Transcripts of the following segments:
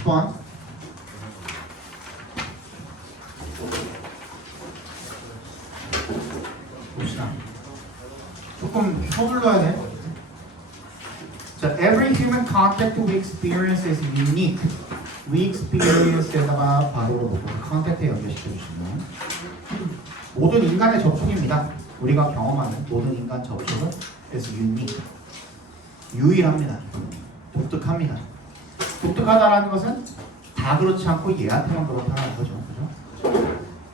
10번. 봅시다. 조금 서둘러야 돼. 자, every human contact we experience is unique. We experience에다가 바로 보고 contact에 연결시켜 주시면 모든 인간의 접촉입니다. 우리가 경험하는 모든 인간 접촉은 is unique. 유일합니다. 독특합니다. 독특하다라는 것은 다 그렇지 않고 얘한테만 그렇다는 거죠. 그죠?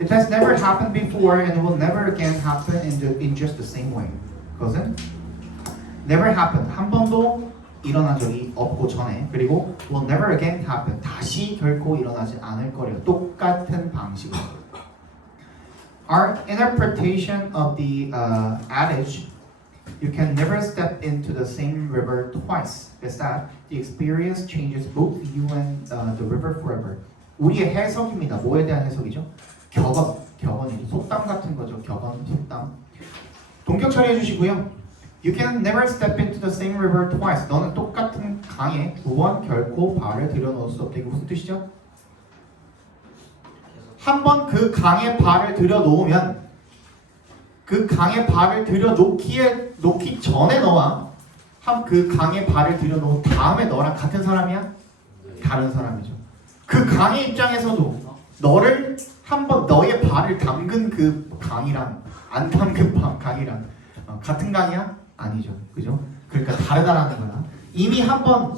It has never happened before and it will never again happen in just the same way. 그것은 never happened. 한 번도 일어난 적이 없고 전에 그리고 will never again happen. 다시 결코 일어나지 않을 거래요. 똑같은 방식으로. Our interpretation of the adage you can never step into the same river twice is that the experience changes both you and the river forever. 우리의 해석입니다. 뭐에 대한 해석이죠? 격언이죠. 속담 같은 거죠. 격언, 속담. 동격 처리해 주시고요. You can never step into the same river twice. 너는 똑같은 강에 두 번 결코 발을 들여놓을 수 없다. 이게 무슨 뜻이죠? 한 번 그 강에 발을 들여놓으면 그 강에 발을 들여놓기 전에 너와 그 강에 발을 들여놓은 다음에 너랑 같은 사람이야? 다른 사람이죠. 그 강의 입장에서도 너를 한번 너의 발을 담근 그 강이랑 안 담근 강이랑 같은 강이야? 아니죠. 그죠? 그러니까 다르다라는 거야. 이미 한번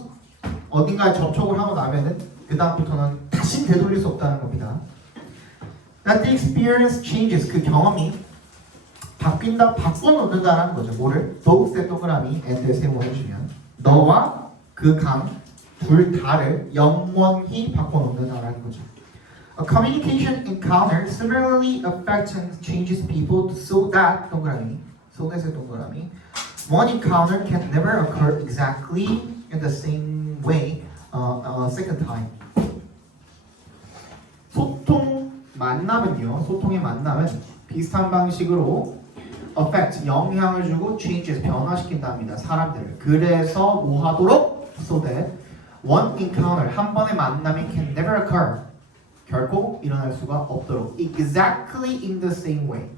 어딘가에 접촉을 하고 나면은 그 다음부터는 다시 되돌릴 수 없다는 겁니다. That the experience changes. 그 경험이 바꿔놓는다라는 거죠. 뭐를? both의 동그라미 and를 세모해주면 너와 그 강 둘 다를 영원히 바꿔놓는다라는 거죠. A communication encounter similarly affects and changes people so that 동그라미 소넷의 동그라미 one encounter can never occur exactly in the same way a second time. 소통의 만남은 비슷한 방식으로 affect, 영향을 주고 changes, 변화시킨답니다. 사람들을. 그래서 뭐 하도록? So that one encounter, 한 번의 만남이 can never occur, 결코 일어날 수가 없도록 exactly in the same way,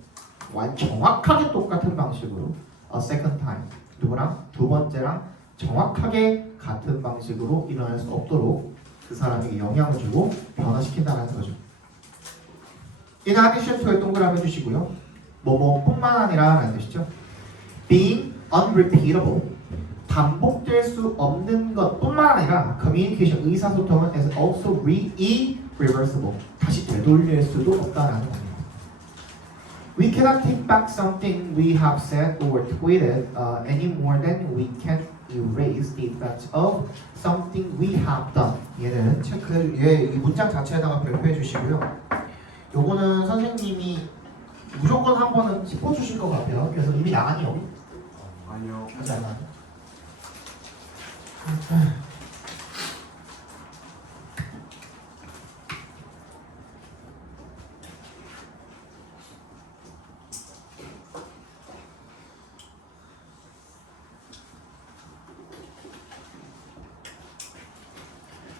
정확하게 똑같은 방식으로 a second time, 누구랑? 두 번째랑 정확하게 같은 방식으로 일어날 수 없도록 그 사람에게 영향을 주고 변화시킨다는 거죠. In addition to에 동그라미 해주시고요. 뭐뭐뿐만 아니라 라는 뜻이죠. Being unrepeatable, 반복될 수 없는 것뿐만 아니라 communication, 의사소통은 is also irreversible, 다시 되돌릴 수도 없다라는 겁니다. We cannot take back something we have said or tweeted any more than we can erase the effects of something we have done. 얘는 이 문장 자체에다가 별표해 주시고요. 요거는 선생님이 무조건 한 번은 짚어주실 것 같아요. 그래서 이미 나가니 여기? 아니요. 하지 않아.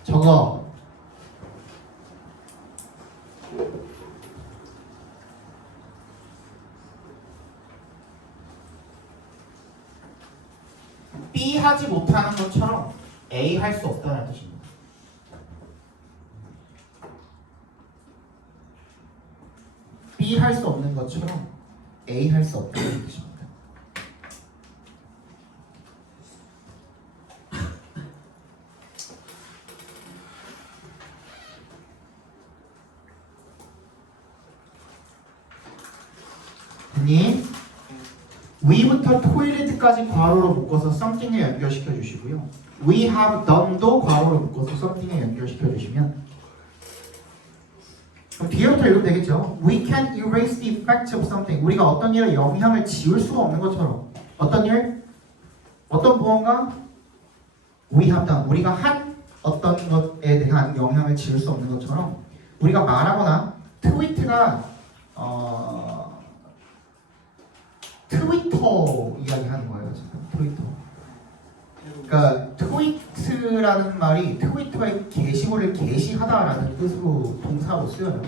저거 B 하지 못하는 것처럼 A 할 수 없다는 뜻입니다. B 할 수 없는 것처럼 A 할 수 없다는 뜻입니다. 됐니? we부터 toilet까지 괄호로 묶어서 something에 연결시켜 주시고요. we have done도 괄호로 묶어서 something에 연결시켜 주시면 그럼 뒤에부터 읽으면 되겠죠. We can erase the effect of something. 우리가 어떤 일에 영향을 지울 수가 없는 것처럼 어떤 일? 어떤 무언가? We have done. 우리가 한 어떤 것에 대한 영향을 지울 수 없는 것처럼 우리가 말하거나 트위트가 트위터 이야기하는 거예요. 지금 트위터. 그러니까 트위트라는 말이 트위터의 게시물을 게시하다라는 뜻으로 동사로 쓰여요.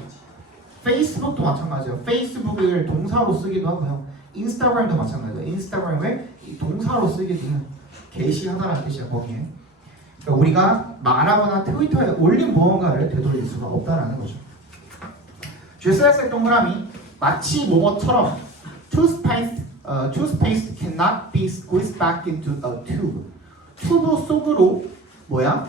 페이스북도 마찬가지예요. 페이스북을 동사로 쓰기도 하고요. 인스타그램도 마찬가지예요. 인스타그램을 동사로 쓰기도 해요. 게시하다라는 뜻이야 거기에. 그러니까 우리가 말하거나 트위터에 올린 무언가를 되돌릴 수가 없다라는 거죠. 주스레스 동그라미 마치 뭐뭐처럼 toothpaste cannot be squeezed back into a tube. 튜브 속으로 뭐야?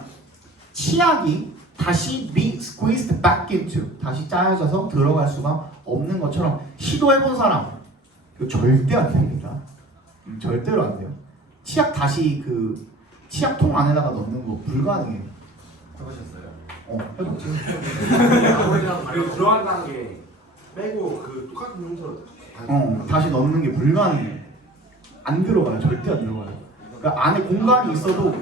치약이 다시 be squeezed back into 다시 짜여져서 들어갈 수가 없는 것처럼 시도해본 사람 이거 절대 안 됩니다. 절대로 안 돼요. 치약 다시 그 치약통 안에다가 넣는 거 불가능해요. 해보셨어요? 해봤지. 그리고 들어간다는 게 빼고 그 똑같은 용서로 다시 넣는 게 불가능해요. 안 들어가요. 절대 안 들어가요. 그러니까 안에 공간이 있어도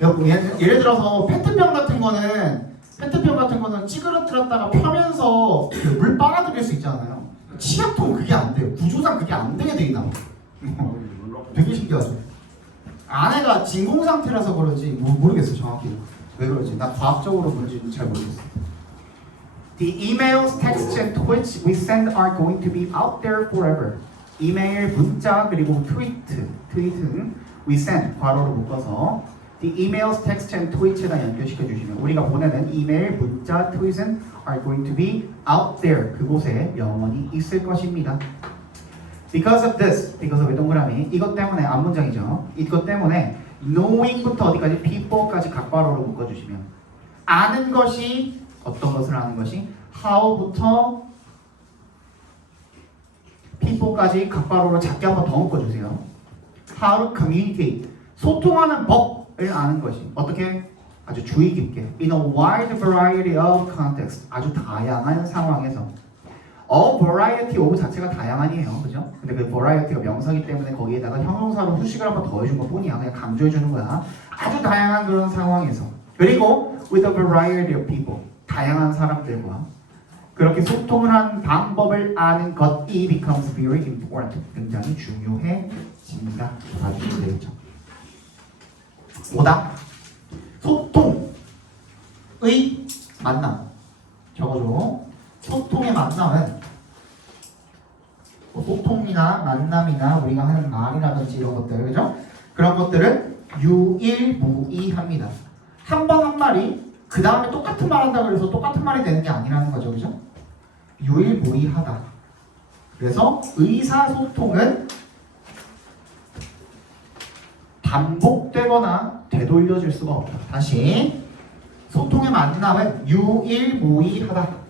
예를 들어서 페트병 같은 거는 찌그러뜨렸다가 펴면서 물 빨아들일 수 있잖아요. 치약통 그게 안 돼요. 구조상 그게 안 되게 돼 있나. 되게 신기하죠. 안에가 진공 상태라서 그런지 모르겠어 정확히 왜 그런지. 나 과학적으로 뭔지 잘 모르겠어. The emails, texts, and tweets we send are going to be out there forever. 이메일, 문자 그리고 트위트는 we send 괄호로 묶어서 the emails, text, and tweets에다 연결시켜 주시면 우리가 보내는 이메일, 문자, 트윗은 are going to be out there 그곳에 영원히 있을 것입니다. Because of this, because of 동그라미 이것 때문에 앞문장이죠. 이것 때문에 knowing부터 어디까지 people까지 각괄호로 묶어주시면 아는 것이 어떤 것을 아는 것이 how부터 people까지 각괄호로 작게 한번 더 묶어주세요. How to communicate 소통하는 법을 아는 것이 어떻게? 아주 주의 깊게 in a wide variety of context 아주 다양한 상황에서 a variety of 자체가 다양한이에요. 그죠? 근데 그 variety가 명사이기 때문에 거기에다가 형용사로 수식을 한번 더해준 것 뿐이야. 그냥 강조해주는 거야. 아주 다양한 그런 상황에서 그리고 with a variety of people 다양한 사람들과 그렇게 소통을 하는 방법을 아는 것이 becomes very important 굉장히 중요해집니다. 봐주시면 되겠죠. 오답 소통의 만남 적어줘. 소통의 만남은 소통이나 만남이나 우리가 하는 말이라든지 이런 것들 그죠? 그런 것들은 유일무이합니다. 한 번 한 말이 그 다음에 똑같은 말 한다고 해서 똑같은 말이 되는 게 아니라는 거죠. 그죠? 유일무이하다. 그래서 의사소통은 반복되거나 되돌려질 수가 없다. 다시 소통의 만남은 유일무이하다.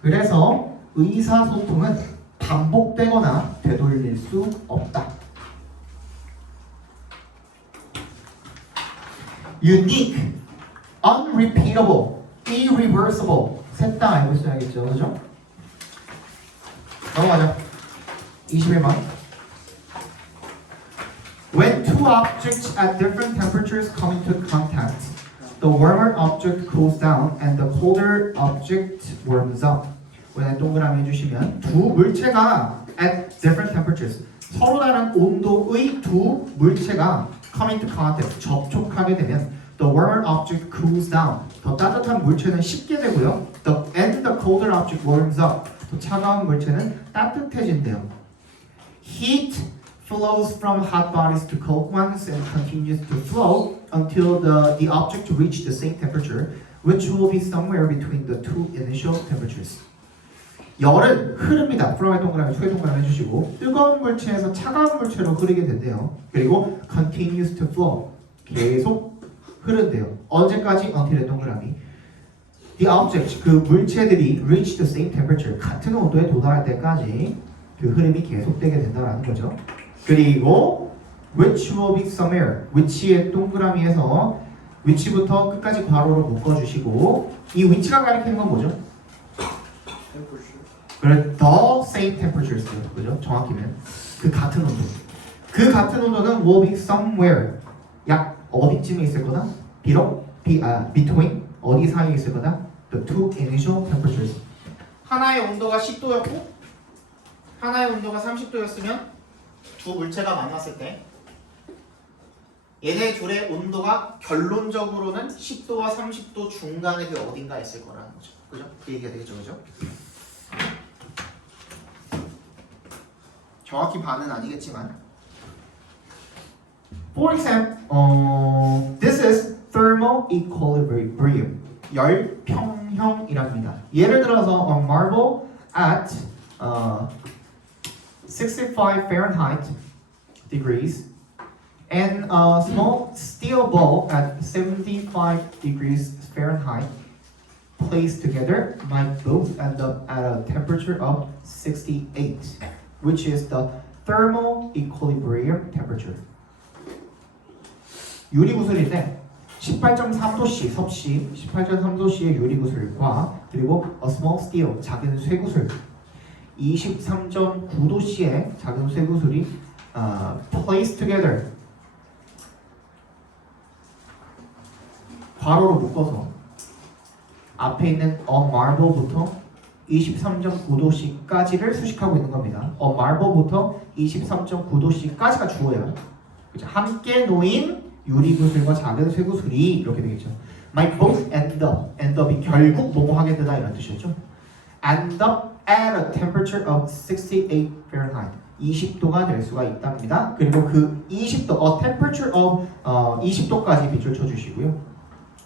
그래서 의사소통은 반복되거나 되돌릴 수 없다. Unique, unrepeatable, irreversible 셋 다 알고 있어야겠죠. 그죠? 넘어가죠. 21번 When two objects at different temperatures come into contact, the warmer object cools down and the colder object warms up. 오늘 동그라미 해주시면 두 물체가 at different temperatures 서로 다른 온도의 두 물체가 come into contact 접촉하게 되면 the warmer object cools down 더 따뜻한 물체는 식게 되고요. And the colder object warms up 더 차가운 물체는 따뜻해진대요. Heat flows from hot bodies to cold ones and continues to flow until the object reaches the same temperature, which will be somewhere between the two initial temperatures. 열은 흐릅니다. flow의 동그라미, 수의 동그라미 해주시고 뜨거운 물체에서 차가운 물체로 흐르게 된대요. 그리고 continues to flow 계속 흐른대요. 언제까지? until의 동그라미. The object, 그 물체들이 reach the same temperature, 같은 온도에 도달할 때까지 그 흐름이 계속되게 된다는 거죠. 그리고 which will be somewhere, which의 동그라미에서 which부터 끝까지 괄호로 묶어주시고 이 위치가 가리키는 건 뭐죠? 그래, the same temperatures, 그죠? 정확히는 그 같은 온도. 그 같은 온도는 will be somewhere, 약 어디쯤에 있을 거다? 비록 between 어디 사이에 있을 거다? The two initial temperatures. 하나의 온도가 10도였고 하나의 온도가 30도였으면 두 물체가 만났을 때 얘네 둘의 온도가 결론적으로는 10도와 30도 중간에 그 어딘가 있을 거라는 거죠. 그죠? 그 얘기가 되겠죠, 그죠? 정확히 반은 아니겠지만. For example, this is thermal equilibrium. 열평형이랍니다. 예를 들어서 a marble at 65 Fahrenheit degrees and a small steel ball at 75 degrees Fahrenheit placed together might both end up at a temperature of 68, which is the thermal equilibrium temperature. 유리구슬인데 18.3도씨 섭씨 18.3도씨의 유리구슬과 그리고 a small steel 작은 쇠구슬 23.9도씨의 작은 쇠구슬이 placed together 괄호로 묶어서 앞에 있는 a marble부터 23.9도씨까지를 수식하고 있는 겁니다. a marble부터 23.9도씨까지가 주어예요. 그죠? 함께 놓인 유리구슬과 작은 쇠구슬이 이렇게 되겠죠. Might both end up이 결국 뭐뭐 하게 되다 이런 뜻이었죠. End up at a temperature of 68 Fahrenheit. 20도가 될 수가 있답니다. 그리고 그 20도, a temperature of 20도까지 빗줄 쳐주시고요.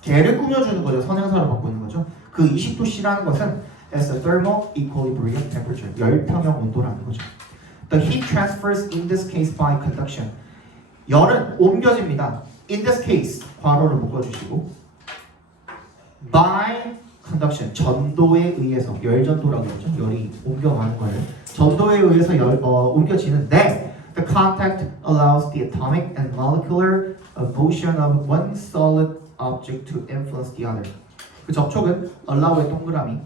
개를 꾸며주는 거죠. 선행사로 바꾸는 거죠. 그 20도씨라는 것은 as a thermal equilibrium temperature. 열평형 온도라는 거죠. The heat transfers in this case by conduction. 열은 옮겨집니다. In this case, 괄호를 묶어주시고 by conduction, 전도에 의해서 열전도라고 하죠. 열이 옮겨가는 거예요. 전도에 의해서 옮겨지는데 the contact allows the atomic and molecular motion of one solid object to influence the other. 그 접촉은 allow의 동그라미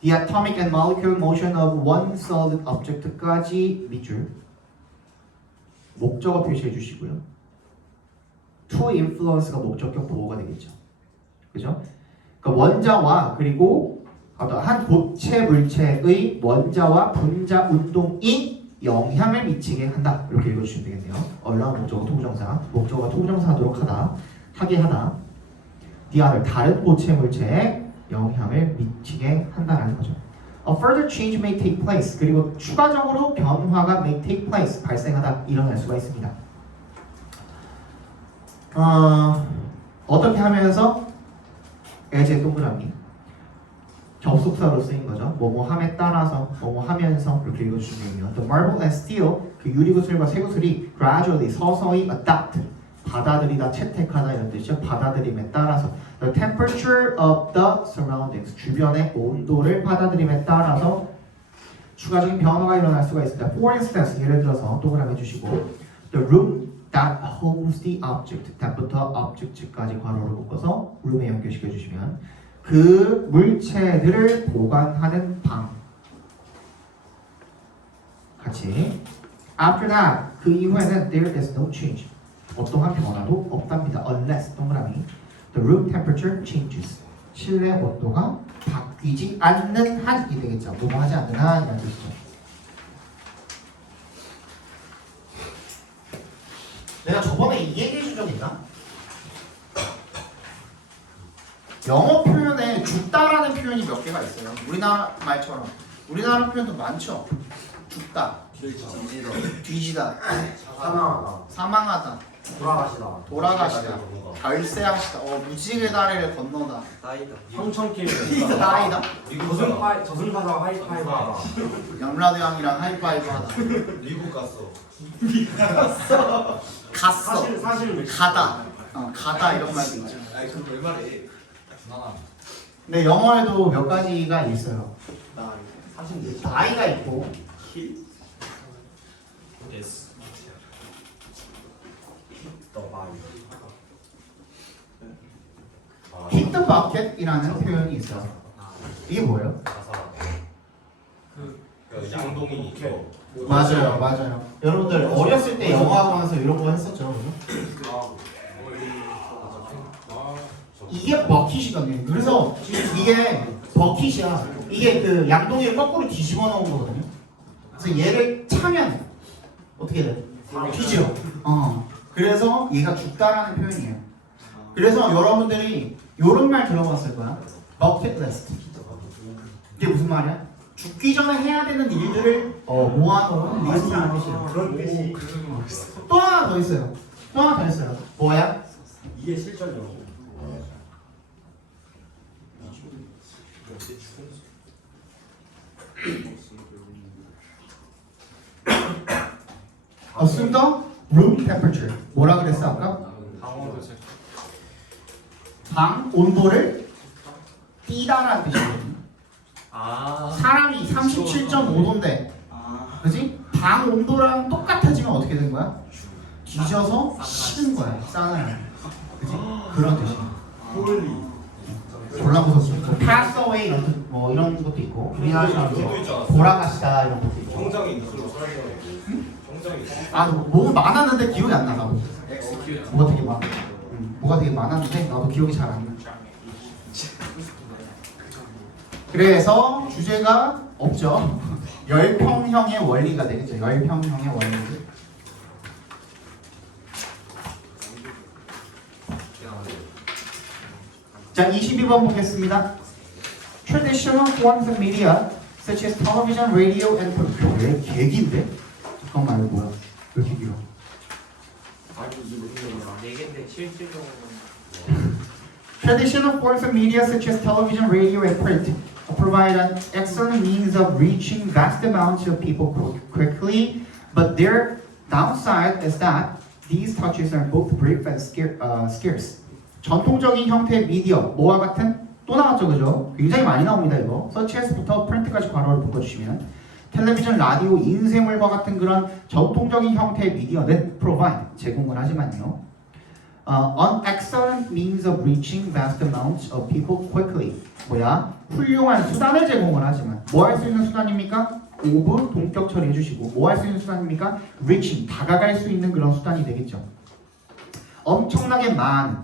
the atomic and molecular motion of one solid object까지 밑줄 목적어 표시해 주시고요. to influence가 목적격 보호가 되겠죠. 그죠? 그러니까 원자와 그리고 어떤 한 고체 물체의 원자와 분자 운동이 영향을 미치게 한다. 이렇게 읽어주시면 되겠네요. allow 목적어 토부정사, 목적어가 토부정사 하도록 하다, 하게 하다. the other, 다른 고체 물체에 영향을 미치게 한다라는 거죠. A further change may take place. 그리고 추가적으로 변화가 may take place, 발생하다, 일어날 수가 있습니다. 어떻게 하면서 as 동그라미 접속사로 쓰인 거죠. 뭐뭐 함에 따라서, 뭐뭐 하면서 이렇게 읽어주시면 됩니다. The marble and steel, 그 유리구슬과 쇠구슬이 gradually, 서서히 adopt, 받아들이다, 채택하다 이런 뜻이죠. 받아들임에 따라서 the temperature of the surroundings, 주변의 온도를 받아들임에 따라서 추가적인 변화가 일어날 수가 있습니다. For instance, 예를 들어서 동그라미 해주시고 the room that holds the object, that부터 object까지 괄호를 묶어서 room에 연결시켜 주시면 그 물체들을 보관하는 방 같이 after that, 그 이후에는 there is no change, 어떠한 변화도 없답니다. Unless 동그라미 the room temperature changes, 실내 온도가 바뀌지 않는 한이 되겠죠. 뭐뭐 하지 않는 한이라는 뜻이죠. 내가 저번에 이 얘기 해준 적 있나? 영어 표현에 죽다라는 표현이 몇 개가 있어요. 우리나라 말처럼 우리나라 표현도 많죠. 죽다, 뒤지다, 사망하다, 사망하다, 돌아가시다, 발세하시다, 무지개 다리를 건너다, 형천길, 따이다, 저승사자 하이파이브하다, 영라도 형이랑 하이파이브하다, 미국 갔어. 갔어, 사실 가다, 가다 이런 말도 있죠. 아니 그럼 왜 말해? 근데 영어에도 몇 가지가 있어요. 사실 나이가 있고, 예스. hit the bucket이라는 표현이 있어요. 이게 뭐예요? 그 양동이 있고. 맞아요. 여러분들 어렸을 때 영어 학원에서 이런 거 했었죠, 그죠? 이게 버킷이거든요. 그래서 이게 버킷이야. 이게 그 양동이를 거꾸로 뒤집어 놓은 거거든요. 그래서 얘를 차면 어떻게 돼? 뒤져. 그래서 얘가 죽다라는 표현이에요. 그래서 여러분들이 이런 말 들어봤을 거야. bucket list. 이게 무슨 말이야? 죽기 전에 해야 되는 일들을 모아놓은 리스트라는 뜻이에요. 그런 뜻이 또 하나 더 있어요. 또 하나 더 있어요. 뭐야? 이게 실전이라고. Assume the room temperature. 뭐라 그랬어 아까? 방어도 제 방 온도를 띄다라는 뜻이거든요. 사람이 37.5도인데 그지? 방 온도랑 똑같아지면 어떻게 된 거야? 뒤져서 식은 거야. 싸늘한. 그지? 그런 뜻이야. 홀리. 졸라 무섭죠. pass away 이런 뜻, 뭐 이런 것도 있고 우리나라 사람들 돌아가시다 이런 것도 있고. 정장이 있어. 정장이 있어. 아, 뭐 많았는데 기억이 안 나. 나도. 뭐가 되게 많아. 뭐가 되게 많았는데 나도 기억이 잘 안 나. 그래서 주제가 없죠. 열평형의 원리가 되겠죠. 열평형의 원리. 자, 22번 보겠습니다. Traditional forms of media such as television, radio, and 왜 개기인데? 잠깐만 이거 뭐야? 왜 이렇게 길어? 아니 이게 무슨 얘기야? 네 개인데 실질적으로 Traditional forms of media such as television, radio, and print provide an excellent means of reaching vast amounts of people quickly, but their downside is that these touches are both brief and scarce. 전통적인 형태의 미디어, 뭐와 같은? 또 나왔죠, 그죠? 굉장히 많이 나옵니다, 이거. such as부터 print까지 괄호를 묶어주시면 텔레비전, 라디오, 인쇄물과 같은 그런 전통적인 형태의 미디어는 provide, 제공을 하지만요. An excellent means of reaching vast amounts of people quickly. 뭐야? 훌륭한 수단을 제공을 하지만 뭐 할 수 있는 수단입니까? of 동격 처리해 주시고 뭐 할 수 있는 수단입니까? reaching, 다가갈 수 있는 그런 수단이 되겠죠. 엄청나게 많은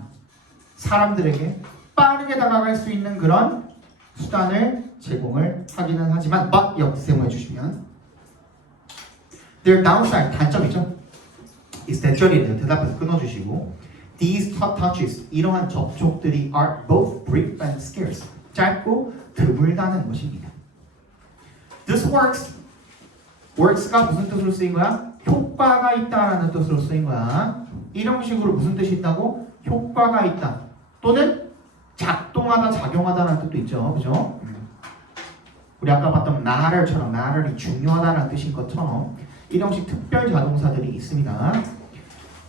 사람들에게 빠르게 다가갈 수 있는 그런 수단을 제공을 하기는 하지만 but 역세모 해주시면 their downside, 단점이죠. is 대절이네요. 대답해서 끊어주시고 these touches, 이러한 접촉들이 are both brief and scarce, 짧고 드물다는 것입니다. This works가 무슨 뜻으로 쓰인 거야? 효과가 있다라는 뜻으로 쓰인 거야. 이런 식으로 무슨 뜻이 있다고? 효과가 있다 또는 작동하다, 작용하다라는 뜻도 있죠. 그죠? 우리 아까 봤던 matter처럼 matter이 중요하다는 뜻인 것처럼 이런 식 특별 자동사들이 있습니다.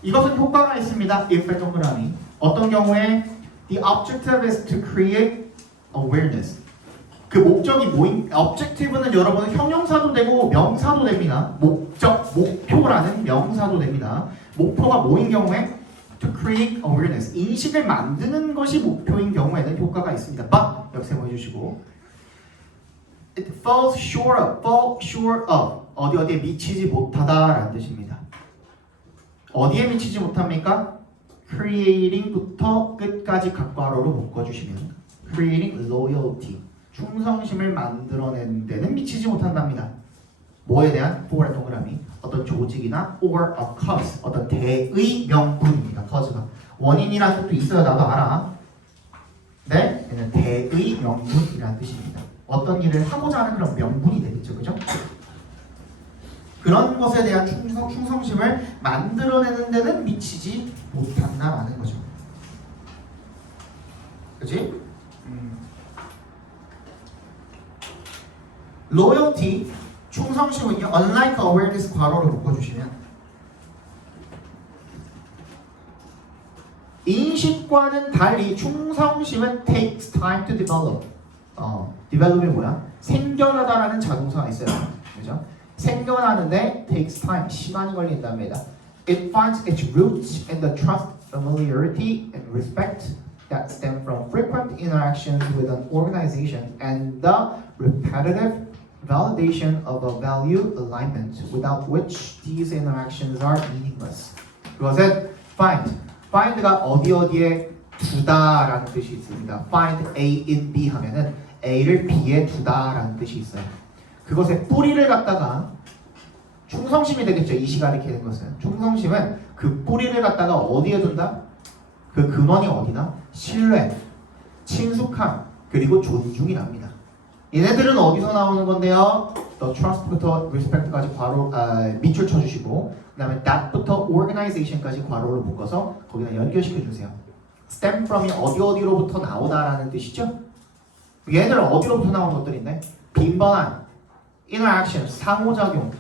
이것은 효과가 있습니다. if의 동그라미. 어떤 경우에 the objective is to create awareness. 그 목적이 뭐인? objective는 여러분 형용사도 되고 명사도 됩니다. 목적, 목표라는 명사도 됩니다. 목표가 뭐인 경우에 to create awareness. 인식을 만드는 것이 목표인 경우에는 효과가 있습니다. but 역세모 해주시고 it falls short of 어디에 미치지 못하다라는 뜻입니다. 어디에 미치지 못합니까? creating부터 끝까지 각괄호로 묶어주시면 creating loyalty, 충성심을 만들어내는 데는 미치지 못한답니다. 뭐에 대한? for의 동그라미, 어떤 조직이나 or a cause, 어떤 대의 명분입니다. cause가 원인이라는 뜻도 있어요. 나도 알아. 네? 얘는 대의 명분이라는 뜻입니다. 어떤 일을 하고자 하는 그런 명분이 되겠죠. 그죠? 그런 것에 대한 충성심을 만들어내는 데는 미치지 못한다라는 거죠. 그치? loyalty, 충성심은요, unlike awareness 괄호로 묶어주시면 인식과는 달리 충성심은 takes time to develop. develop이 뭐야? 생겨나다라는 자동사가 있어요. 그죠? 생겨나는데 takes time, 시간이 걸린답니다. It finds its roots in the trust, familiarity, and respect that stem from frequent interactions with an organization and the repetitive validation of a value alignment without which these interactions are meaningless. 그것은 find가 어디에 두다라는 뜻이 있습니다. find A in B 하면은 A를 B에 두다라는 뜻이 있어요. 그것의 뿌리를 갖다가 충성심이 되겠죠. 이 시가 가리키는 것은. 충성심은 그 뿌리를 갖다가 어디에 둔다? 그 근원이 어디나? 신뢰, 친숙함, 그리고 존중이랍니다. 얘네들은 어디서 나오는 건데요? The trust부터 respect까지 괄호 밑줄 쳐주시고 그 다음에 that부터 organization까지 괄호를 묶어서 거기다 연결시켜 주세요. stem from이 어디로부터 나오다라는 뜻이죠? 얘네들 어디로부터 나오는 것들인데? 빈번한 interaction, 상호작용,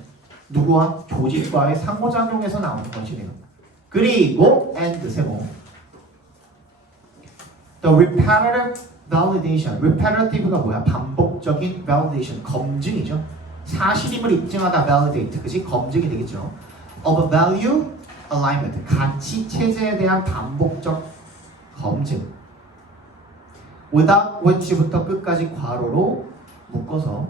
누구와? 조직과의 상호작용에서 나오는 것이래요. 그리고 and 세모 The repetitive validation. repetitive가 뭐야? 반복적인 validation, 검증이죠. 사실임을 입증하다 validate, 그치? 검증이 되겠죠. of a value alignment, 가치 체제에 대한 반복적 검증. without which부터 끝까지 괄호로 묶어서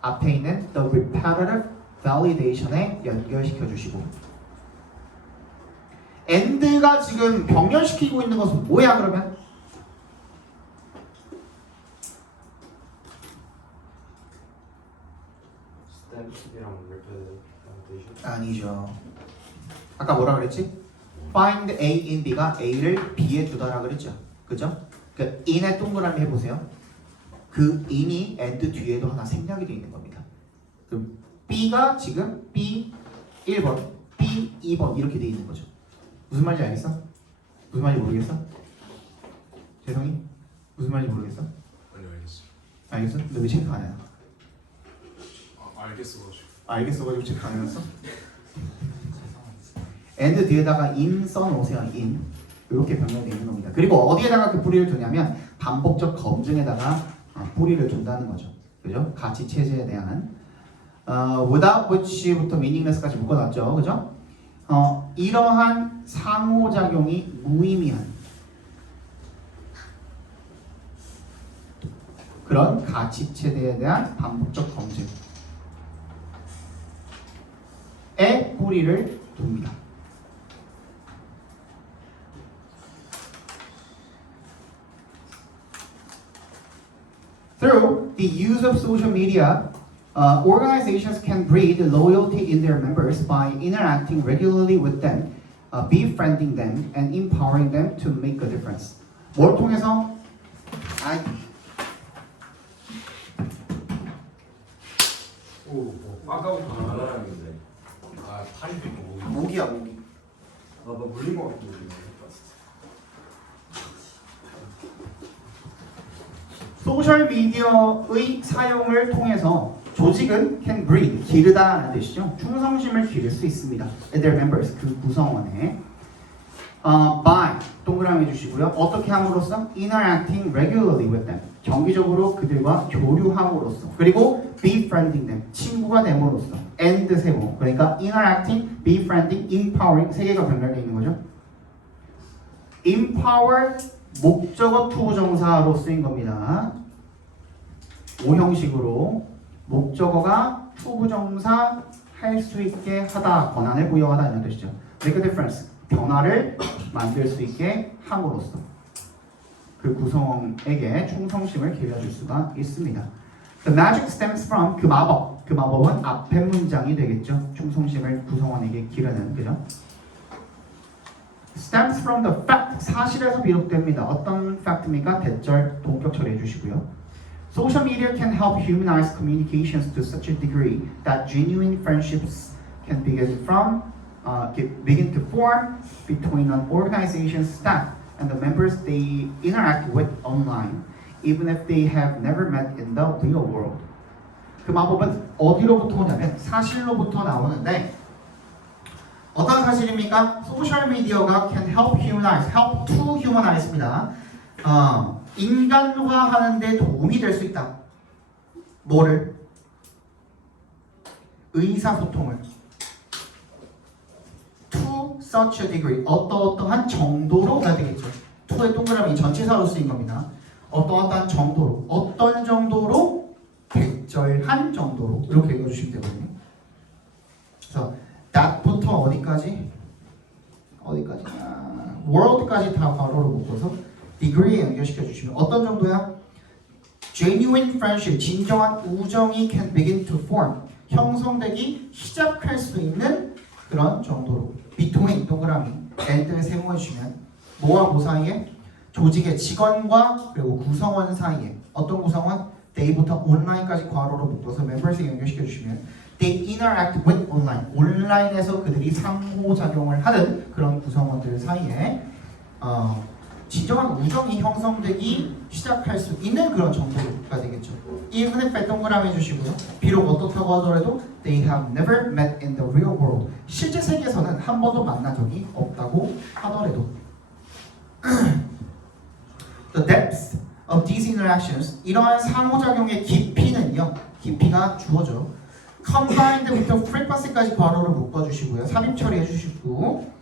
앞에 있는 the repetitive validation에 연결시켜 주시고 and가 지금 병렬시키고 있는 것은 뭐야 그러면? 스탬프랑 레퍼레이션. 아니죠. 아까 뭐라 그랬지? Find A in B가 A를 B에 두다라 그랬죠. 그죠? 그 in의 동그라미 해보세요. 그 in이 and 뒤에도 하나 생략이 되어 있는 겁니다. 그럼 B가 지금 B 1번, B 2번 이렇게 되어 있는 거죠. 무슨 말인지 알겠어? 무슨 말인지 모르겠어? 재성이? 무슨 말인지 모르겠어? 아니 알겠어. 알겠어? 근데 왜 체크 안 해? 알겠어 가지고. 알겠어가지고 체크 안 해놨어? and 뒤에다가 in 써놓으세요. in 이렇게 병렬되어 있는 겁니다. 그리고 어디에다가 그 뿌리를 두냐면 반복적 검증에다가 뿌리를 둔다는 거죠. 그죠? 가치 체제에 대한 without which부터 meaningless까지 묶어놨죠. 그죠? 이러한 상호작용이 무의미한 그런 가치 체제에 대한 반복적 검증에 뿌리를 둡니다. Through the use of social media, organizations can breed loyalty in their members by interacting regularly with them, befriending them, and empowering them to make a difference. 뭘 통해서? 오, 아까부터 안 하는데. 아 팔이 삐고 목이. 모기야 모기. 나 물린 거 같은데. 소셜 미디어의 사용을 통해서 조직은 can breed, 기르다라는 뜻이죠. 충성심을 기를 수 있습니다. Their members, 그 구성원에 by, 동그라미 해주시고요. 어떻게 함으로써? interacting regularly with them, 정기적으로 그들과 교류함으로써. 그리고 befriending them, 친구가 됨으로써. and 세모, 그러니까 interacting, befriending, empowering, 세 개가 병렬되어 있는 거죠. empower, 목적어 투부정사로 쓰인 겁니다. 오형식으로 목적어가 투부정사 할 수 있게 하다, 권한을 부여하다 이런 뜻이죠. Make a difference, 변화를 만들 수 있게 함으로써 그 구성에게 충성심을 길러줄 수가 있습니다. The magic stems from, 그 마법은 앞에 문장이 되겠죠. 충성심을 구성원에게 기르는, 그죠? stems from the fact, 사실에서 비롯됩니다. 어떤 fact입니까? 대절 동격 처리해 주시고요. Social media can help humanize communications to such a degree that genuine friendships can begin to form between an organization's staff and the members they interact with online, even if they have never met in the real world. 그 마법은 어디로부터 오냐면 사실로부터 나오는데 어떤 사실입니까? 소셜 미디어가 can help humanize, help to humanize입니다. 인간화하는 데 도움이 될 수 있다. 뭐를? 의사소통을. To such a degree, 어떠한 정도로가 되겠죠. to의 동그라미 전치사로 쓰인 겁니다. 어떠한 정도로, 어떤 정도로? 백절한 정도로 이렇게 읽어주시면 되거든요. 그래서 that부터 어디까지? world까지 다 괄호로 묶어서 degree에 연결시켜 주시면 어떤 정도야? genuine friendship, 진정한 우정이 can begin to form, 형성되기 시작할 수 있는 그런 정도로 between 동그라미 and를 세모해 주시면 뭐와 뭐 사이에? 조직의 직원과 그리고 구성원 사이에 어떤 구성원? they부터 온라인까지 괄호로 묶어서 members에 연결시켜 주시면 they interact with online 온라인에서 그들이 상호작용을 하는 그런 구성원들 사이에 진정한 우정이 형성되기 시작할 수 있는 그런 정도가 되겠죠. even if 동그라미 해주시고요. 비록 어떻다고 하더라도 they have never met in the real world 실제 세계에서는 한 번도 만난 적이 없다고 하더라도 the depth of these interactions 이러한 상호작용의 깊이는요. 깊이가 주어져 combined with the frequency까지 괄호를 묶어주시고요. 삽입 처리해주시고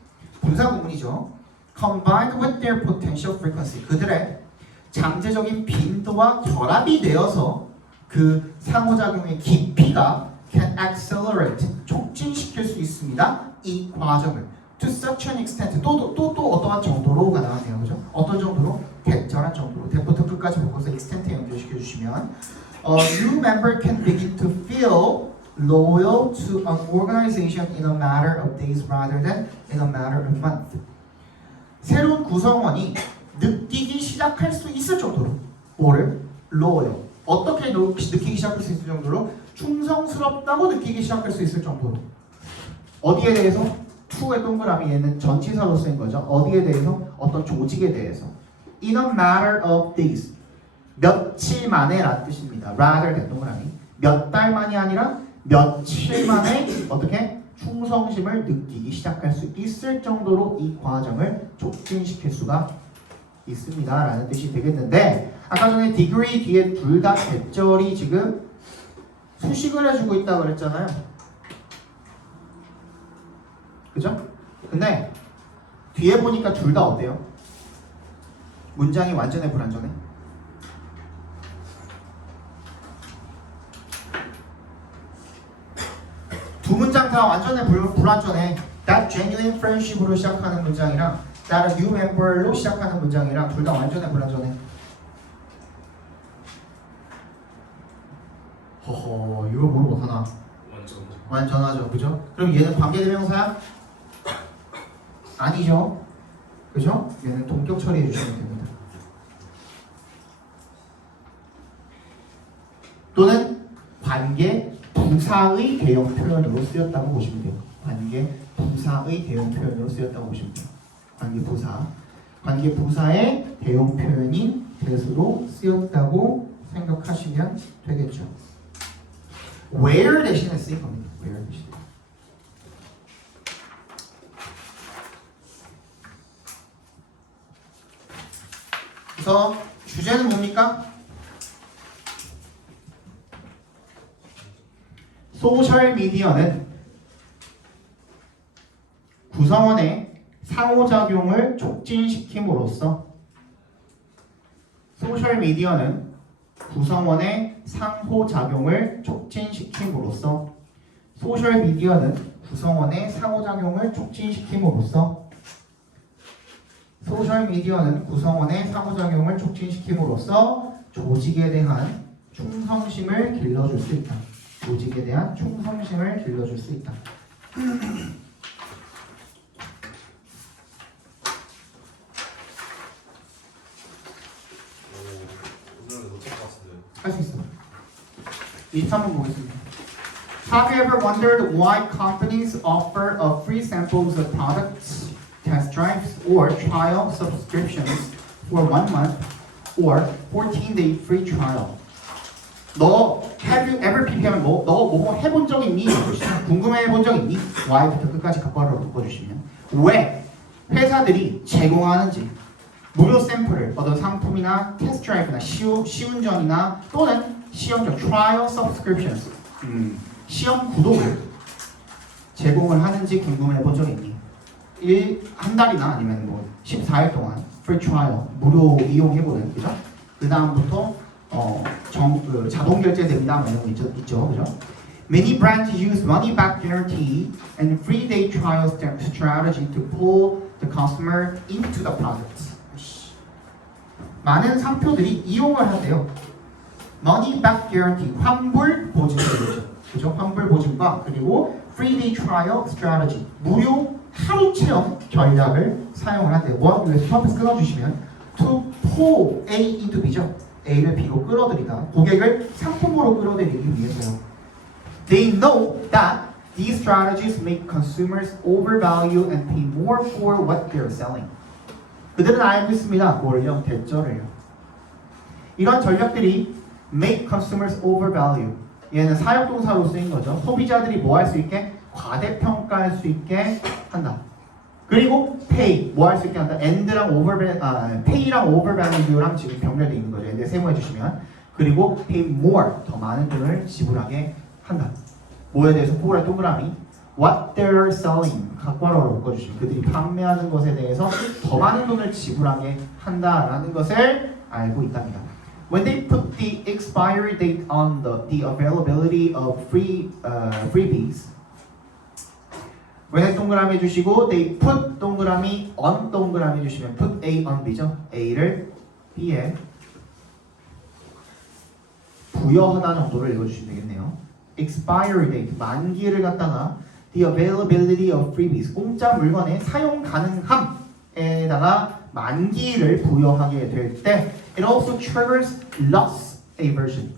분사 구문이죠. combined with their potential frequency 그들의 잠재적인 빈도와 결합이 되어서 그 상호작용의 깊이가 can accelerate 촉진시킬 수 있습니다. 이 과정을 to such an extent 또 어떠한 정도로가 나왔네요. 그죠? 어떤 정도로? 적절한 정도로 대부터 끝까지 묶어서 extent에 연결시켜 주시면 new member can begin to feel loyal to an organization in a matter of days rather than in a matter of months. 새로운 구성원이 느끼기 시작할 수 있을 정도로 뭐를? loyal. 어떻게 느끼기 시작할 수 있을 정도로? 충성스럽다고 느끼기 시작할 수 있을 정도로. 어디에 대해서? to의 동그라미 얘는 전치사로 쓴 거죠. 어디에 대해서? 어떤 조직에 대해서. In a matter of days. 며칠 만에 라는 뜻입니다. rather than 동그라미. 몇 달 만이 아니라 며칠 만에 어떻게? 충성심을 느끼기 시작할 수 있을 정도로 이 과정을 촉진시킬 수가 있습니다. 라는 뜻이 되겠는데 아까 전에 degree 뒤에 둘 다 대절이 지금 수식을 해주고 있다고 그랬잖아요. 그죠? 근데 뒤에 보니까 둘 다 어때요? 문장이 완전해 불완전해? 두 문장 다 완전해 불완전해. That genuine friendship으로 시작하는 문장이랑 That a new member로 시작하는 문장이랑 둘 다 완전해 불완전해? 허허 이걸 모르고 못하나? 완전하죠. 그죠? 그럼 얘는 관계대명사야? 아니죠. 그죠? 얘는 동격 처리해 주시면 됩니다. 또는 관계 부사의 대형 표현으로 쓰였다고 보시면 돼요. 관계 부사의 대형 표현으로 쓰였다고 보시면 돼요. 관계 부사. 관계 부사의 대형 표현인 대수로 쓰였다고 생각하시면 되겠죠. where 대신에 쓰일 겁니다. where 대신에. 그래서 주제는 뭡니까? 소셜미디어는 구성원의 상호작용을 촉진시킴으로써 소셜미디어는 구성원의 상호작용을 촉진시킴으로써 소셜미디어는 구성원의 상호작용을 촉진시킴으로써 소셜미디어는 구성원의 상호작용을 촉진시킴으로써 조직에 대한 충성심을 길러줄 수 있다. 조직에 대한 충성심을 길러줄 수 있다. 할 수 있어. 23번 보겠습니다. Have you ever wondered why companies offer a free samples of products, test drives, or trial subscriptions for 1 month or 14-day free trial? 너 have you ever PP하면 너 뭐 해본 적 있니? 궁금해 본 적 있니? Why부터 끝까지 각괄호로 묶어주시면 왜 회사들이 제공하는지 무료 샘플을 어떤 상품이나 테스트 드라이브나 시운전이나 또는 시험적 trial subscriptions 시험 구독을 제공을 하는지 궁금해 본 적 있니? 한 달이나 아니면 뭐 14일 동안 free trial 무료 이용해보는 그죠? 그 다음부터 자동 결제됩니다. 이런 거 있죠, 그죠? Many brands use money back guarantee and free day trial strategy to pull the customer into the product. 많은 상표들이 이용을 하대요. Money back guarantee 환불 보증이죠. 그죠? 환불 보증과 그리고 freebie trial strategy 무료 하루 체험 전략을 사용을 한대요. 뭐 하기 위해서 서비스 끊어주시면 to pull A into B죠. A를 B로 끌어들이다. 고객을 상품으로 끌어들이기 위해서요. They know that these strategies make consumers overvalue and pay more for what they're selling. 그들은 알고 있습니다. 뭘요? 대절을요. 이런 전략들이 make consumers overvalue. 얘는 사역동사로 쓰인 거죠. 소비자들이 뭐 할 수 있게? 과대평가할 수 있게 한다. 그리고 pay 뭐 할 수 있게 한다. and랑 pay랑 overvalue랑 지금 병렬되어 있는 거죠. and 세모해 주시면 그리고 pay more 더 많은 돈을 지불하게 한다. 뭐에 대해서 포괄 동그라미 what they're selling 각괄호로 묶어주시면 그들이 판매하는 것에 대해서 더 많은 돈을 지불하게 한다라는 것을 알고 있답니다. When they put the expiry date on the availability of freebies when 동그라미 해주시고 they put 동그라미 on 동그라미 해주시면 put A on B죠. A를 B에 부여하다 정도를 읽어주시면 되겠네요. expiry date 만기를 갖다가 the availability of freebies 공짜 물건의 사용 가능함에다가 만기를 부여하게 될 때 it also triggers loss aversion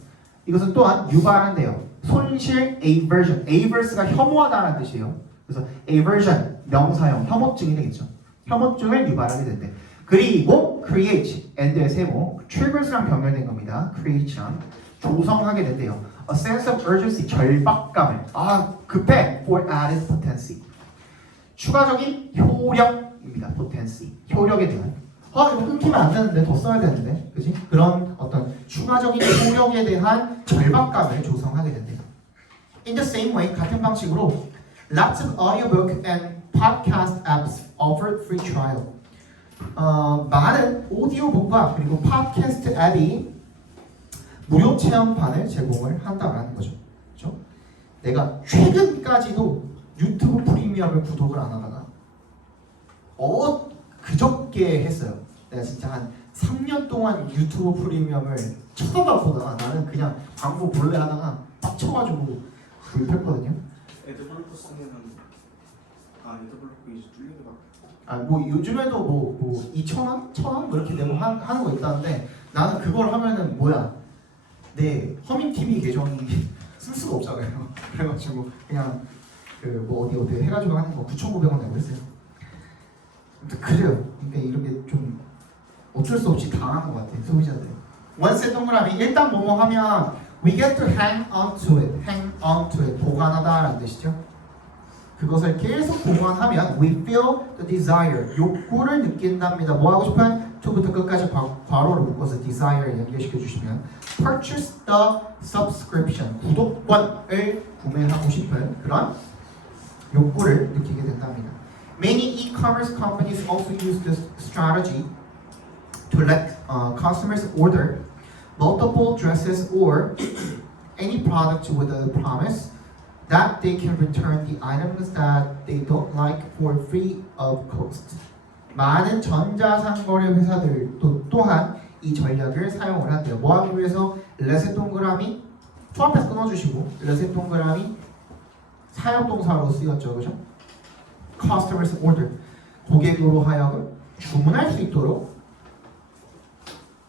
이것은 또한 유발한대요. 손실 aversion averse가 혐오하다라는 뜻이에요. 그래서 aversion 명사형 혐오증이 되겠죠. 혐오증을 유발하게 된대. 그리고 create and의 세모 triggers랑 병렬된 겁니다. create랑 조성하게 된대요. A sense of urgency 절박감을 급해 for added potency 추가적인 효력입니다. potency 효력에 대한 이거 끊기면 안 되는데 더 써야 되는데 그지? 그런 어떤 추가적인 효력에 대한 절박감을 조성하게 된대요. In the same way 같은 방식으로 lots of audiobook and podcast apps offered free trial 많은 오디오북과 그리고 팟캐스트 앱이 무료 체험판을 제공을 한다라는 거죠. 그렇죠? 내가 최근까지도 유튜브 프리미엄을 구독을 안 하다가 그저께 했어요. 내가 진짜 한 3년 동안 유튜브 프리미엄을 쳐다보다가 나는 그냥 광고 몰래 하다가 빡쳐가지고 구입했거든요. 애드블로그 쓰면은 애드블로그 이제 뚫리게 뭐 요즘에도 뭐 2,000원? 1,000원? 뭐 이렇게 내고 하는 거 있다는데 나는 그걸 하면은 내 허밍 TV 계정이 쓸 수가 없잖아요. 그래가지고 그냥 뭐 어디 해가지고 하는 거 9,900원 내고 했어요. 그래요. 그러니까 이런 게 좀 어쩔 수 없이 당한 것 같아요. 소비자들. 원세 동그라미 일단 뭐뭐 하면 we get to hang on to it 보관하다라는 뜻이죠. 그것을 계속 보관하면 we feel the desire 욕구를 느낀답니다. 뭐 하고 싶어요? 초부터 끝까지 괄호를 묶어서 desire 연결시켜 주시면 purchase the subscription 구독권을 구매하고 싶은 그런 욕구를 느끼게 된답니다. Many e-commerce companies also use this strategy to let customers order multiple dresses or any product with a promise that they can return the items that they don't like for free of cost. 많은 전자상거래 회사들도 또한 이 전략을 사용을 한대요. 뭐 하기 위해서? 레세 동그라미 투합해서 끊어주시고 레세 동그라미 사역동사로 쓰였죠. 그죠? Customers order 고객으로 하여금 주문할 수 있도록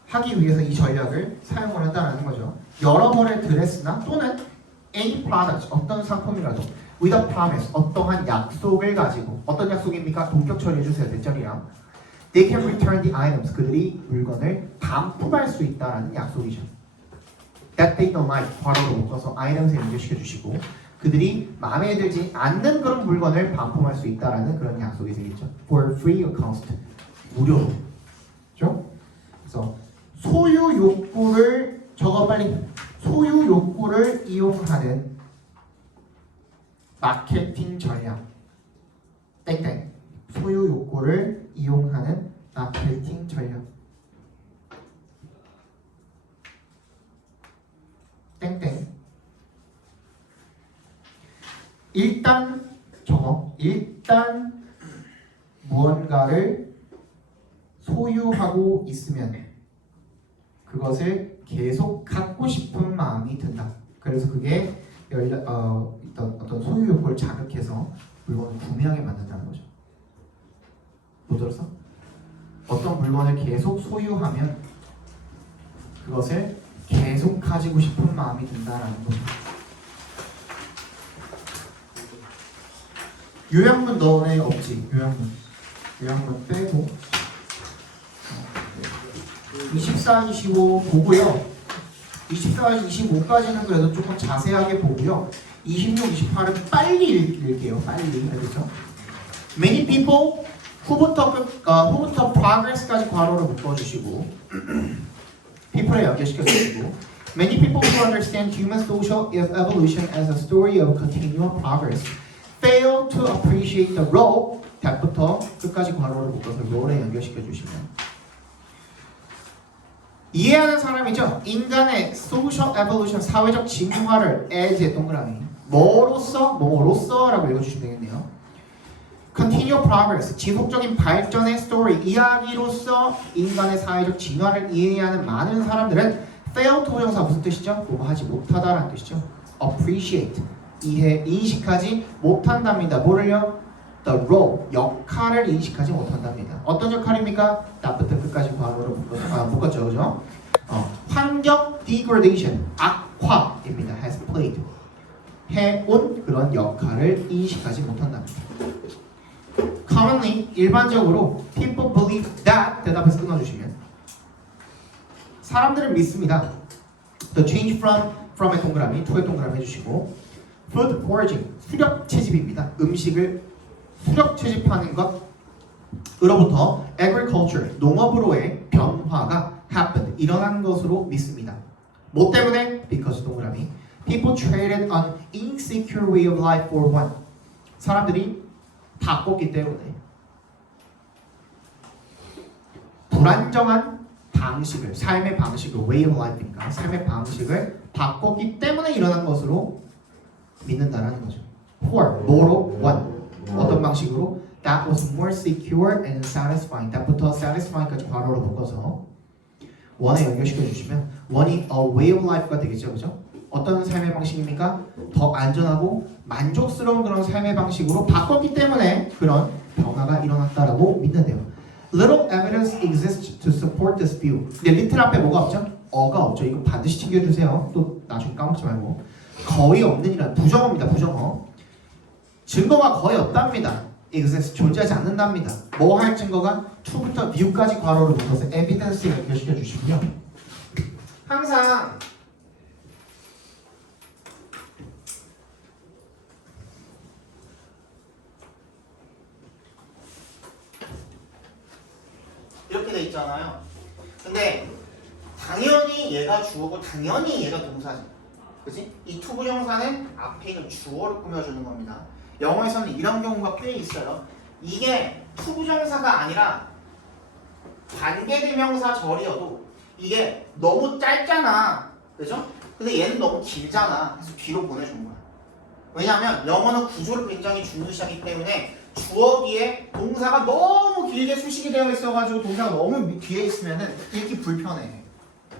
하기 위해서 이 전략을 사용을 한다는 거죠. 여러 벌의 드레스나 또는 any product 어떤 상품이라도 with a promise 어떠한 약속을 가지고 어떤 약속입니까? 동격 처리해 주세요. 대절이랑 they can return the items 그들이 물건을 반품할 수 있다라는 약속이죠. that they don't like 괄호로 묶어서 items에 연결시켜 주시고 그들이 마음에 들지 않는 그런 물건을 반품할 수 있다라는 그런 약속이 되겠죠. for free of cost 무료로 그렇죠? 그래서 소유 욕구를 소유 욕구를 이용하는 마케팅 전략 땡땡 소유 욕구를 이용하는 마케팅 전략 땡땡 일단 무언가를 소유하고 있으면 그것을 계속 갖고 싶은 마음이 든다. 그래서 그게 어떤 소유 욕구를 자극해서 물건을 구매하게 만든다는 거죠. 못 들었어? 어떤 물건을 계속 소유하면 그것을 계속 가지고 싶은 마음이 든다라는 거죠. 요양문 너네 없지? 요양문 빼고 24, 25 보고요. 24, 25까지는 그래도 조금 자세하게 보고요. 26, 28은 빨리 읽을게요. 빨리. 알겠죠? Many people 후부터 progress까지 괄호로 묶어주시고 people에 연결시켜주시고 Many people who understand human social evolution as a story of continual progress fail to appreciate the role that부터 끝까지 괄호를 묶어서 role에 연결시켜주시면 이해하는 사람이죠. 인간의 social evolution, 사회적 진화를 as의 동그라미 뭐로서라고 읽어주시면 되겠네요. Continual progress, 지속적인 발전의 story, 이야기로서 인간의 사회적 진화를 이해하는 많은 사람들은 fail to 부정사 무슨 뜻이죠? 하지 못하다라는 뜻이죠. appreciate, 인식하지 못한답니다. 뭐를요? the role, 역할을 인식하지 못한답니다. 어떤 역할입니까? 나부터 끝까지 괄호로 묶었죠, 그죠? 환경 degradation, 악화입니다. has played, 해온 그런 역할을 인식하지 못한답니다. Commonly, 일반적으로 people believe that 대답해서 끊어주시면 사람들은 믿습니다. The change from의 동그라미, to의 동그라미 해주시고 food foraging, 수렵 채집입니다. 음식을 수렵 채집하는 것으로부터 agriculture, 농업으로의 변화가 happened, 일어난 것으로 믿습니다. 뭐 때문에? because 동그라미 people traded an insecure way of life for one, 사람들이 바꿨기 때문에 불안정한 방식을, 삶의 방식을, way of life니까 삶의 방식을 바꿨기 때문에 일어난 것으로 믿는다라는 거죠. for, 뭐로? one, 어떤 방식으로? That was more secure and satisfying. that부터 satisfying까지 괄호로 묶어서 one에 연결시켜 주시면 one이 a way of life가 되겠죠, 그죠? 어떤 삶의 방식입니까? 더 안전하고 만족스러운 그런 삶의 방식으로 바꿨기 때문에 그런 변화가 일어났다라고 믿는데요. Little evidence exists to support this view. 근데 little 앞에 뭐가 없죠? 어가 없죠. 이거 반드시 챙겨주세요. 또 나중에 까먹지 말고. 거의 없는 이란 부정어입니다. 부정어. 증거가 거의 없답니다. exist, 존재하지 않는답니다. 뭐 할 증거가? to부터 view까지 괄호를 묶어서 evidence에 연결시켜 주시고요. 항상 이렇게 돼 있잖아요. 근데 당연히 얘가 주어고 당연히 얘가 동사지. 그치? 이 투부정사는 앞에 있는 주어를 꾸며주는 겁니다. 영어에서는 이런 경우가 꽤 있어요. 이게 투부정사가 아니라 관계대명사절이어도 이게 너무 짧잖아. 그죠? 근데 얘는 너무 길잖아. 그래서 뒤로 보내준 거야. 왜냐하면 영어는 구조를 굉장히 중요시하기 때문에 주어 뒤에 동사가 너무 길게 수식이 되어 있어가지고 동사가 너무 뒤에 있으면은 읽기 불편해.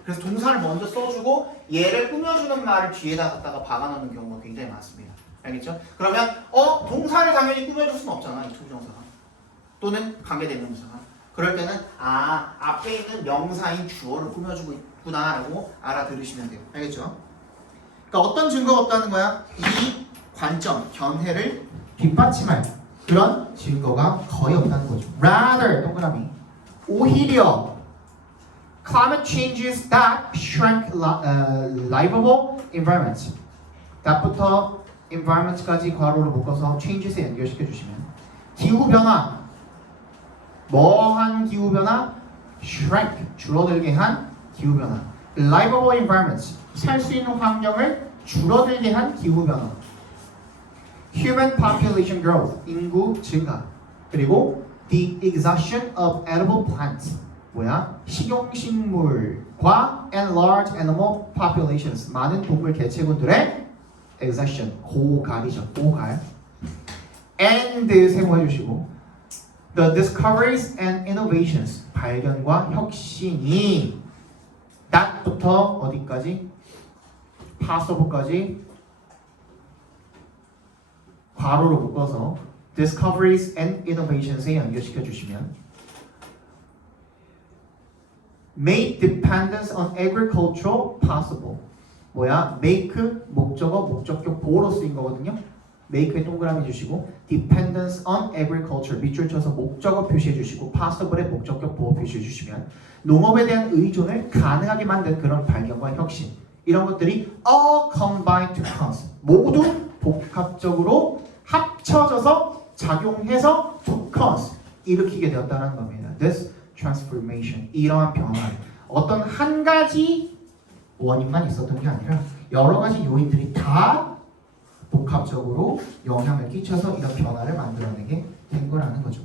그래서 동사를 먼저 써주고 얘를 꾸며주는 말을 뒤에다 갖다가 박아놓는 경우가 굉장히 많습니다. 알겠죠? 그러면 동사를 당연히 꾸며줄 수는 없잖아, 이 투부정사가 또는 관계대명사가. 그럴 때는 앞에 있는 명사인 주어를 꾸며주고 있구나라고 알아들으시면 돼요. 알겠죠? 그러니까 어떤 증거가 없다는 거야? 이 관점, 견해를 뒷받침할 그런 증거가 거의 없다는 거죠. Rather, 동그라미, 오히려 climate changes that shrink livable environments. that부터 environments까지 괄호로 묶어서 changes에 연결시켜 주시면 기후변화, 뭐한 기후변화? shrink, 줄어들게 한 기후변화. livable environments, 살 수 있는 환경을 줄어들게 한 기후변화. human population growth, 인구 증가. 그리고 the exhaustion of edible plants, 뭐야? 식용식물과 and large animal populations, 많은 동물 개체군들의 exhaustion, 고갈이죠. 고갈. and 세모해 주시고 the discoveries and innovations, 발견과 혁신이 that부터 어디까지? possible까지 괄호로 묶어서 discoveries and innovations에 연결시켜 주시면 made dependence on agriculture possible. 뭐야? make 목적어 목적격 보호로 쓰인 거거든요. make에 동그라미 주시고 dependence on agriculture 밑줄 쳐서 목적어 표시해 주시고 possible에 목적격 보호 표시해 주시면 농업에 대한 의존을 가능하게 만든 그런 발견과 혁신 이런 것들이 all combined to cause 모두 복합적으로 합쳐져서 작용해서 to cause 일으키게 되었다는 겁니다. This transformation 이러한 변화 어떤 한 가지 원인만 있었던 게 아니라 여러 가지 요인들이 다 복합적으로 영향을 끼쳐서 이런 변화를 만들어내게 된 거라는 거죠.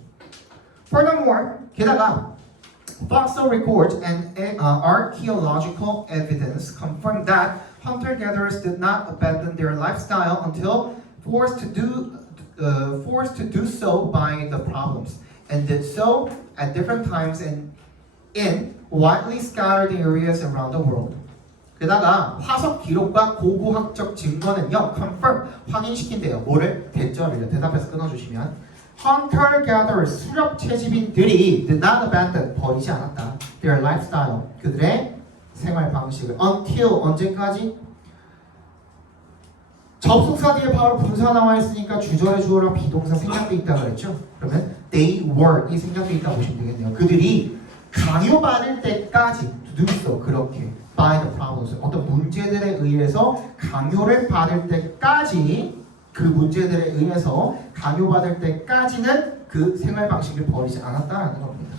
Furthermore, 게다가 fossil records and archaeological evidence confirm that hunter-gatherers did not abandon their lifestyle until forced to do so by the problems, and did so at different times and in widely scattered areas around the world. 게다가 화석 기록과 고고학적 증거는요, confirm, 확인시킨대요. 뭐를? 대절을요. 대답해서 끊어주시면 hunter-gatherers, 수렵 채집인들이 did not abandon, 버리지 않았다. their lifestyle, 그들의 생활 방식을 until, 언제까지? 접속사 뒤에 바로 분사 나와 있으니까 주절의 주어랑 비동사 생략돼 있다 그랬죠? 그러면 they were, 이 생략돼 있다 보시면 되겠네요. 그들이 강요받을 때까지 to do so, 그렇게 by the problems, 어떤 문제들에 의해서 강요를 받을 때까지 그 문제들에 의해서 강요받을 때까지는 그 생활 방식을 버리지 않았다라는 겁니다.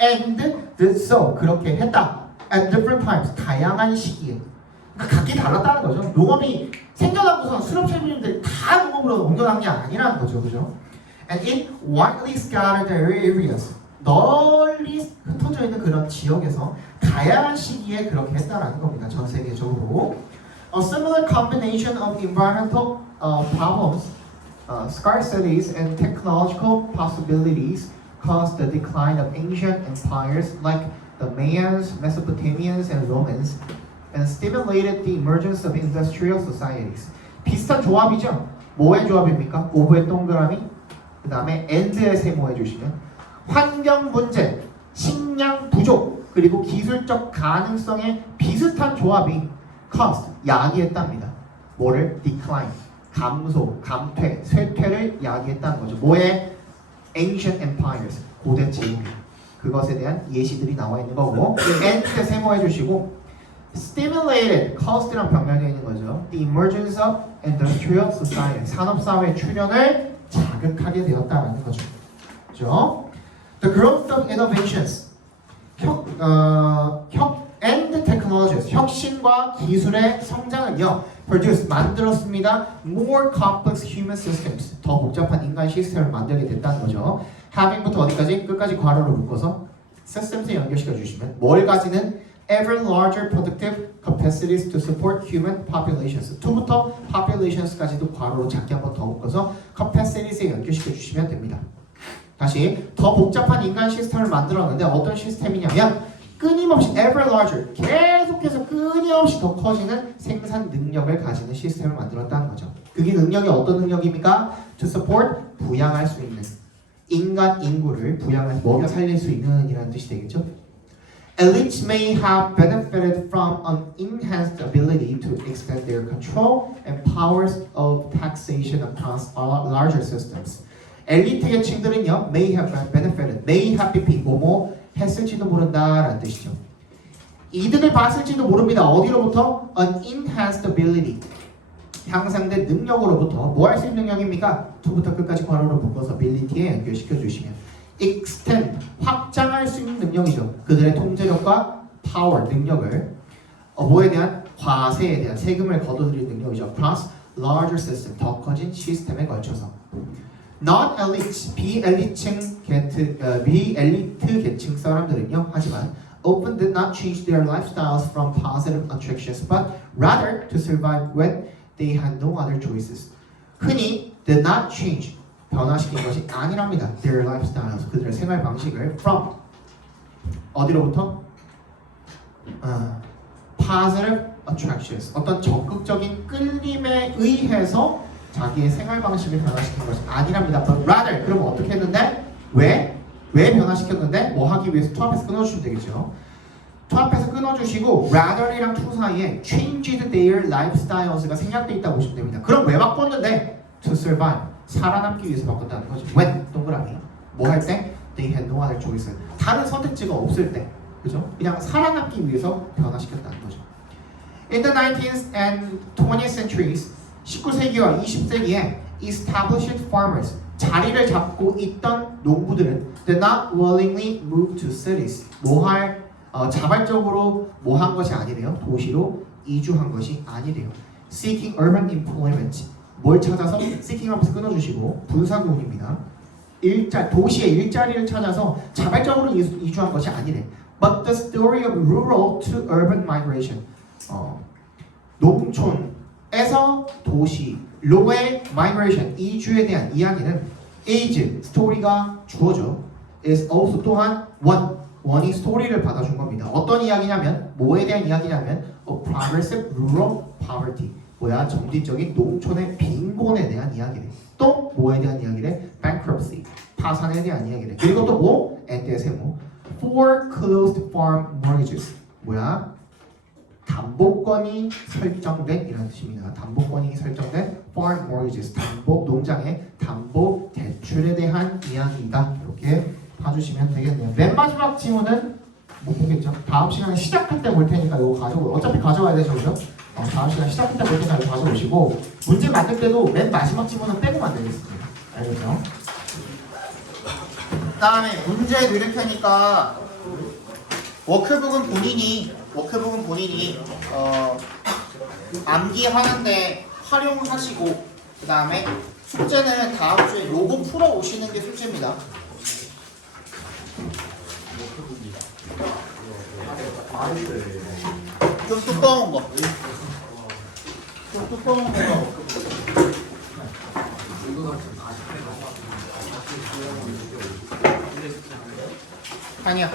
And did so, 그렇게 했다. At different times, 다양한 시기에. 그러니까 각기 달랐다는 거죠. 농업이 생겨나고서 수렵체민들이 다 농업으로 옮겨난 게 아니라는 거죠, 그죠? And in widely scattered areas, 널리 흩어져 있는 그런 지역에서 다양한 시기에 그렇게 했다라는 겁니다. 전 세계적으로. A similar combination of environmental problems, scarcities, and technological possibilities caused the decline of ancient empires like the Mayans, Mesopotamians, and Romans, and stimulated the emergence of industrial societies. 비슷한 조합이죠? 뭐의 조합입니까? 오브의 동그라미, 그 다음에 and의 세모 해주시면 환경 문제, 식량 부족, 그리고 기술적 가능성의 비슷한 조합이 cost, 야기했답니다. 뭐를? decline, 감소, 감퇴, 쇠퇴를 야기했다는 거죠. 뭐의? ancient empires, 고대 제국. 그것에 대한 예시들이 나와 있는 거고 and 세모해 주시고 stimulated, caused랑 병렬되어 있는 거죠. The emergence of industrial society, 산업사회 출현을 자극하게 되었다는 거죠. 그죠? The growth of innovations, and technologies, 혁신과 기술의 성장은요, produce, 만들었습니다. More complex human systems, 더 복잡한 인간 시스템을 만들게 됐다는 거죠. having부터 어디까지? 끝까지 괄호로 묶어서 systems에 연결시켜 주시면 뭘까지는 ever larger productive capacities to support human populations. to부터 populations까지도 괄호로 작게 한번 더 묶어서 capacities에 연결시켜 주시면 됩니다. 다시 더 복잡한 인간 시스템을 만들었는데 어떤 시스템이냐면 끊임없이 ever larger, 계속해서 끊임없이 더 커지는 생산 능력을 가지는 시스템을 만들었다는 거죠. 그게 능력이 어떤 능력입니까? To support, 부양할 수 있는 인간 인구를 부양할, 먹여 살릴 수 있는 이라는 뜻이 되겠죠. Elites may have benefited from an enhanced ability to extend their control and powers of taxation across larger systems. 엘리트 계층들은요, may have benefited, may have been 뭐뭐 했을지도 모른다라는 뜻이죠. 이득을 봤을지도 모릅니다. 어디로부터? An enhanced ability, 향상된 능력으로부터. 뭐 할 수 있는 능력입니까? to부터 끝까지 괄호로 묶어서 ability에 연결시켜 주시면 extend, 확장할 수 있는 능력이죠. 그들의 통제력과 power, 능력을 뭐에 대한? 과세에 대한 세금을 걷어들이는 능력이죠. across larger system, 더 커진 시스템에 걸쳐서. Non-elites, 비엘리트 계층 사람들은요, 하지만 often did not change their lifestyles from positive attractions, but rather to survive when they had no other choices. 흔히 did not change, 변화시킨 것이 아니랍니다. Their lifestyles, 그들의 생활 방식을 from 어디로부터? positive attractions, 어떤 적극적인 끌림에 의해서 자기의 생활 방식을 변화시킨 것이 아니랍니다. But rather, 그럼 어떻게 했는데? 왜 변화시켰는데? 뭐 하기 위해서 투합해서 끊어주시면 되겠죠. 투합해서 끊어주시고 rather이랑 to 사이에 changed their lifestyles가 생략돼 있다고 보시면 됩니다. 그럼 왜 바꿨는데? To survive, 살아남기 위해서 바꿨다는 거죠. When, 동그라미. 뭐 할 때? They had no other choice. 다른 선택지가 없을 때, 그죠? 그냥 살아남기 위해서 변화시켰다는 거죠. In the 19th and 20th centuries, 19세기와 20세기에 established farmers, 자리를 잡고 있던 농부들은 did not willingly move to cities. 자발적으로 뭐 한 것이 아니래요. 도시로 이주한 것이 아니래요. Seeking urban employment. 뭘 찾아서? seeking 하면서 끊어주시고 분사구문입니다. 도시의 일자리를 찾아서 자발적으로 이주한 것이 아니래. But the story of rural to urban migration. 농촌에서 도시로의 migration, 이주에 대한 이야기는 is, 스토리가 주어져. is also 또한 원이 스토리를 받아준 겁니다. 어떤 이야기냐면, 뭐에 대한 이야기냐면 a progressive rural poverty. 점진적인 농촌의 빈곤에 대한 이야기래. 또 뭐에 대한 이야기래? bankruptcy, 파산에 대한 이야기래. 그리고 또 뭐? and 세모 foreclosed farm mortgages. 담보권이 설정된 이라는 뜻입니다. 담보권이 설정된 farm mortgages, 농장의 담보 대출에 대한 이야기이다. 이렇게 봐주시면 되겠네요. 맨 마지막 지문은 못 보겠죠? 다음 시간에 시작할 때 볼 테니까 이거 어차피 가져와야 되죠, 그죠? 다음 시간 시작할 때 볼 테니까 이거 가져오시고 문제 만들 때도 맨 마지막 지문은 빼고 만들겠습니다. 알겠죠? 그 다음에 문제 드릴 테니까 워크북은 본인이 암기하는데 활용하시고 그 다음에 숙제는 다음 주에 요거 풀어 오시는 게 숙제입니다. 좀 두꺼운 거. 아니야.